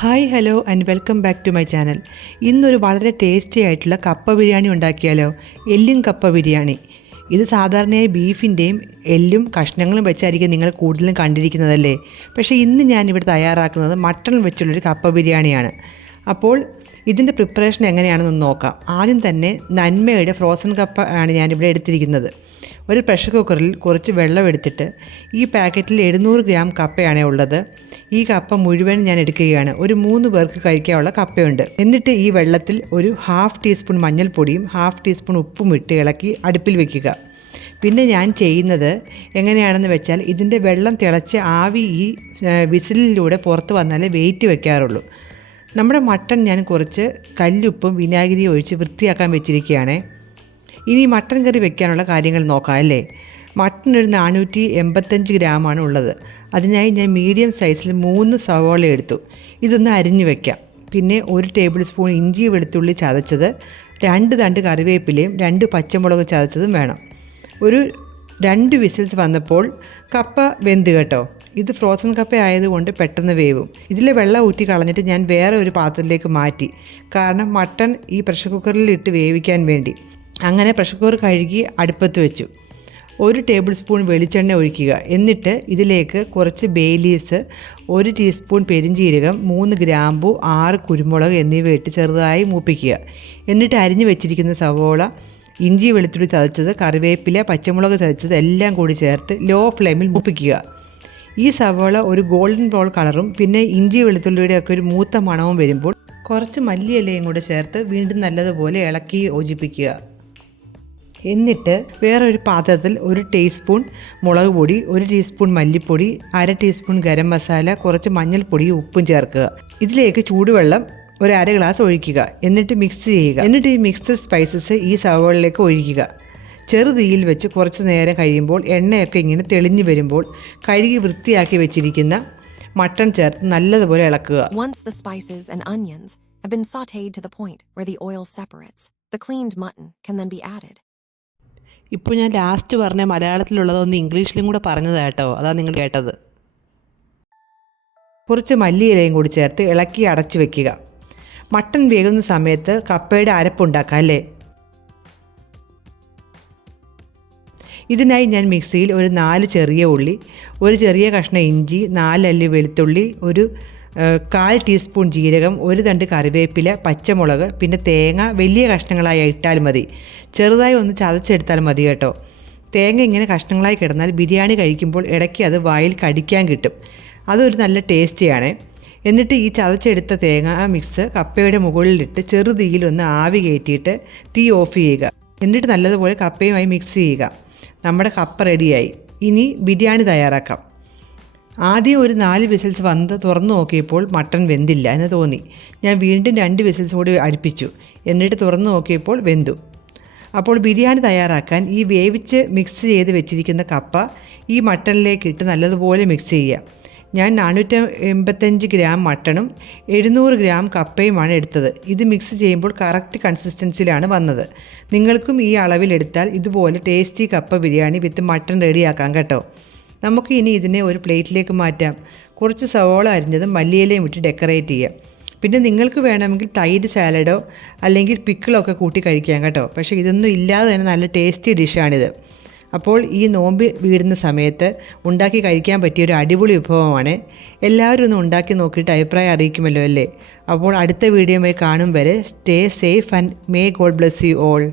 Hi hello and welcome back to my channel. ഇന്നൊരു വളരെ tasty ആയിട്ടുള്ള കപ്പ ബിരിയാണി ഉണ്ടാക്കിയാലോ? എല്ലും കപ്പ ബിരിയാണി. ഇത് സാധാരണയായി ബീഫിൻ്റെയും എല്ലും കഷ്ണങ്ങളും വെച്ചായിരിക്കും നിങ്ങൾ കൂടുതലും കണ്ടിരിക്കുന്നതല്ലേ. പക്ഷേ ഇന്ന് ഞാനിവിടെ തയ്യാറാക്കുന്നത് മട്ടൺ വെച്ചുള്ളൊരു കപ്പ ബിരിയാണിയാണ്. അപ്പോൾ ഇതിൻ്റെ പ്രിപ്പറേഷൻ എങ്ങനെയാണെന്ന് നോക്കാം. ആദ്യം തന്നെ നന്മയുടെ ഫ്രോസൺ കപ്പ ആണ് ഞാനിവിടെ എടുത്തിരിക്കുന്നത്. ഒരു പ്രഷർ കുക്കറിൽ കുറച്ച് വെള്ളം എടുത്തിട്ട് ഈ പാക്കറ്റിൽ 700 ഗ്രാം കപ്പയാണ് ഉള്ളത്. ഈ കപ്പ മുഴുവൻ ഞാൻ എടുക്കുകയാണ്. ഒരു 3 പേർക്ക് കഴിക്കാനുള്ള കപ്പയുണ്ട്. എന്നിട്ട് ഈ വെള്ളത്തിൽ ഒരു 1/2 ടീസ്പൂൺ മഞ്ഞൾപ്പൊടിയും 1/2 ടീസ്പൂൺ ഉപ്പും ഇട്ട് ഇളക്കി അടുപ്പിൽ വയ്ക്കുക. പിന്നെ ഞാൻ ചെയ്യുന്നത് എങ്ങനെയാണെന്ന് വെച്ചാൽ ഇതിൻ്റെ വെള്ളം തിളച്ച് ആവി ഈ വിസിലിലൂടെ പുറത്ത് വന്നാലേ വെയിറ്റ് വെക്കാറുള്ളൂ. നമ്മുടെ മട്ടൺ ഞാൻ കുറച്ച് കല്ലുപ്പും വിനാഗിരിയും ഒഴിച്ച് വൃത്തിയാക്കാൻ വെച്ചിരിക്കുകയാണ്. ഇനി മട്ടൺ കറി വെക്കാനുള്ള കാര്യങ്ങൾ നോക്കാം അല്ലേ. മട്ടൺ ഒരു 485 ഗ്രാമാണ് ഉള്ളത്. അതിനായി ഞാൻ മീഡിയം സൈസിൽ 3 സവോള എടുത്തു. ഇതൊന്ന് അരിഞ്ഞു വയ്ക്കാം. പിന്നെ 1 ടേബിൾ സ്പൂൺ ഇഞ്ചി വെളുത്തുള്ളി ചതച്ചത്, 2 തണ്ട് കറിവേപ്പിലയും 2 പച്ചമുളക് ചതച്ചതും വേണം. ഒരു 2 വിസിൽസ് വന്നപ്പോൾ കപ്പ വെന്ത് കേട്ടോ. ഇത് ഫ്രോസൺ കപ്പ ആയതുകൊണ്ട് പെട്ടെന്ന് വേവും. ഇതിലെ വെള്ളം ഊറ്റി കളഞ്ഞിട്ട് ഞാൻ വേറെ ഒരു പാത്രത്തിലേക്ക് മാറ്റി. കാരണം മട്ടൺ ഈ പ്രഷർ കുക്കറിൽ ഇട്ട് വേവിക്കാൻ വേണ്ടി. അങ്ങനെ പ്രഷർ കുക്കർ കഴുകി അടുപ്പത്ത് വെച്ചു. 1 ടേബിൾ സ്പൂൺ വെളിച്ചെണ്ണ ഒഴിക്കുക. എന്നിട്ട് ഇതിലേക്ക് കുറച്ച് ബേ ലീവ്സ്, 1 ടീസ്പൂൺ പെരിഞ്ജീരകം, 3 ഗ്രാമ്പു, 6 കുരുമുളക് എന്നിവ ഇട്ട് ചെറുതായി മൂപ്പിക്കുക. എന്നിട്ട് അരിഞ്ഞു വെച്ചിരിക്കുന്ന സവോള, ഇഞ്ചി വെളുത്തുള്ളി ചതച്ചത്, കറിവേപ്പില, പച്ചമുളക് ചതച്ചത് എല്ലാം കൂടി ചേർത്ത് ലോ ഫ്ലെയിമിൽ മൂപ്പിക്കുക. ഈ സവോള ഒരു ഗോൾഡൻ ബ്രൗൺ കളറും പിന്നെ ഇഞ്ചി വെളുത്തുള്ളിയുടെ ഒക്കെ ഒരു മൂത്ത മണവും വരുമ്പോൾ കുറച്ച് മല്ലിയിലയും കൂടി ചേർത്ത് വീണ്ടും നല്ലതുപോലെ ഇളക്കി യോജിപ്പിക്കുക. എന്നിട്ട് വേറൊരു പാത്രത്തിൽ 1 ടീസ്പൂൺ മുളക് പൊടി, 1 ടീസ്പൂൺ മല്ലിപ്പൊടി, 1/2 ടീസ്പൂൺ ഗരം മസാല, കുറച്ച് മഞ്ഞൾപ്പൊടിയും ഉപ്പും ചേർക്കുക. ഇതിലേക്ക് ചൂടുവെള്ളം ഒരു 1/2 ഗ്ലാസ് ഒഴിക്കുക. എന്നിട്ട് മിക്സ് ചെയ്യുക. എന്നിട്ട് ഈ മിക്സ്ഡ് സ്പൈസസ് ഈ സവോളയിലേക്ക് ഒഴിക്കുക. ചെറുതീയിൽ വെച്ച് കുറച്ച് നേരം കഴിയുമ്പോൾ എണ്ണയൊക്കെ ഇങ്ങനെ തെളിഞ്ഞു വരുമ്പോൾ കഴുകി വൃത്തിയാക്കി വെച്ചിരിക്കുന്ന മട്ടൺ ചേർത്ത് നല്ലതുപോലെ ഇളക്കുക. Once the spices and onions have been sautéed to the point where the oil separates, the cleaned mutton can then be added. ഇപ്പോൾ ഞാൻ ലാസ്റ്റ് പറഞ്ഞ മലയാളത്തിലുള്ളതൊന്ന് ഇംഗ്ലീഷിലും കൂടെ പറഞ്ഞതാണ് കേട്ടോ. അതാണ് നിങ്ങൾ കേട്ടത്. കുറച്ച് മല്ലിയിലയും കൂടി ചേർത്ത് ഇളക്കി അടച്ചു വെക്കുക. മട്ടൺ വേകുന്ന സമയത്ത് കപ്പയുടെ അരപ്പുണ്ടാക്കാം അല്ലേ. ഇതിനായി ഞാൻ മിക്സിയിൽ ഒരു 4 ചെറിയ ഉള്ളി, ഒരു ചെറിയ കഷ്ണം ഇഞ്ചി, 4 അല്ലി വെളുത്തുള്ളി, ഒരു 1/4 ടീസ്പൂൺ ജീരകം, 1 തണ്ട് കറിവേപ്പില, പച്ചമുളക്, പിന്നെ തേങ്ങ വലിയ കഷ്ണങ്ങളായി ഇട്ടാൽ മതി. ചെറുതായി ഒന്ന് ചതച്ചെടുത്താൽ മതി കേട്ടോ. തേങ്ങ ഇങ്ങനെ കഷ്ണങ്ങളായി കിടന്നാൽ ബിരിയാണി കഴിക്കുമ്പോൾ ഇടയ്ക്ക് അത് വായിൽ കടിക്കാൻ കിട്ടും. അതൊരു നല്ല ടേസ്റ്റിയാണ്. എന്നിട്ട് ഈ ചതച്ചെടുത്ത തേങ്ങ മിക്സ് കപ്പയുടെ മുകളിലിട്ട് ചെറുതീയിൽ ഒന്ന് ആവി കയറ്റിയിട്ട് തീ ഓഫ് ചെയ്യുക. എന്നിട്ട് നല്ലതുപോലെ കപ്പയുമായി മിക്സ് ചെയ്യുക. നമ്മുടെ കപ്പ റെഡിയായി. ഇനി ബിരിയാണി തയ്യാറാക്കാം. ആദ്യം ഒരു 4 വിസിൽസ് വന്ന് തുറന്നു നോക്കിയപ്പോൾ മട്ടൺ വെന്തില്ല എന്ന് തോന്നി. ഞാൻ വീണ്ടും 2 വിസിൽസ് കൂടി അടുപ്പിച്ചു. എന്നിട്ട് തുറന്നു നോക്കിയപ്പോൾ വെന്തു. അപ്പോൾ ബിരിയാണി തയ്യാറാക്കാൻ ഈ വേവിച്ച് മിക്സ് ചെയ്ത് വെച്ചിരിക്കുന്ന കപ്പ ഈ മട്ടണിലേക്ക് ഇട്ട് നല്ലതുപോലെ മിക്സ് ചെയ്യുക. ഞാൻ 485 ഗ്രാം മട്ടണും 700 ഗ്രാം കപ്പയുമാണ് എടുത്തത്. ഇത് മിക്സ് ചെയ്യുമ്പോൾ കറക്റ്റ് കൺസിസ്റ്റൻസിയിലാണ് വന്നത്. നിങ്ങൾക്കും ഈ അളവിലെടുത്താൽ ഇതുപോലെ ടേസ്റ്റി കപ്പ ബിരിയാണി വിത്ത് മട്ടൺ റെഡിയാക്കാം കേട്ടോ. നമുക്ക് ഇനി ഇതിനെ ഒരു പ്ലേറ്റിലേക്ക് മാറ്റാം. കുറച്ച് സവോള അരിഞ്ഞതും മല്ലിയിലയും ഇട്ട് ഡെക്കറേറ്റ് ചെയ്യാം. പിന്നെ നിങ്ങൾക്ക് വേണമെങ്കിൽ തൈര് സാലഡോ അല്ലെങ്കിൽ പിക്കിളോ ഒക്കെ കൂട്ടി കഴിക്കാം കേട്ടോ. പക്ഷേ ഇതൊന്നും ഇല്ലാതെ തന്നെ നല്ല ടേസ്റ്റി ഡിഷാണിത്. അപ്പോൾ ഈ നോമ്പ് വീടുന്ന സമയത്ത് ഉണ്ടാക്കി കഴിക്കാൻ പറ്റിയൊരു അടിപൊളി വിഭവമാണ്. എല്ലാവരും ഒന്ന് ഉണ്ടാക്കി നോക്കിയിട്ട് അഭിപ്രായം അറിയിക്കുമല്ലോ അല്ലേ. അപ്പോൾ അടുത്ത വീഡിയോയുമായി കാണും വരെ stay safe and may God bless you all.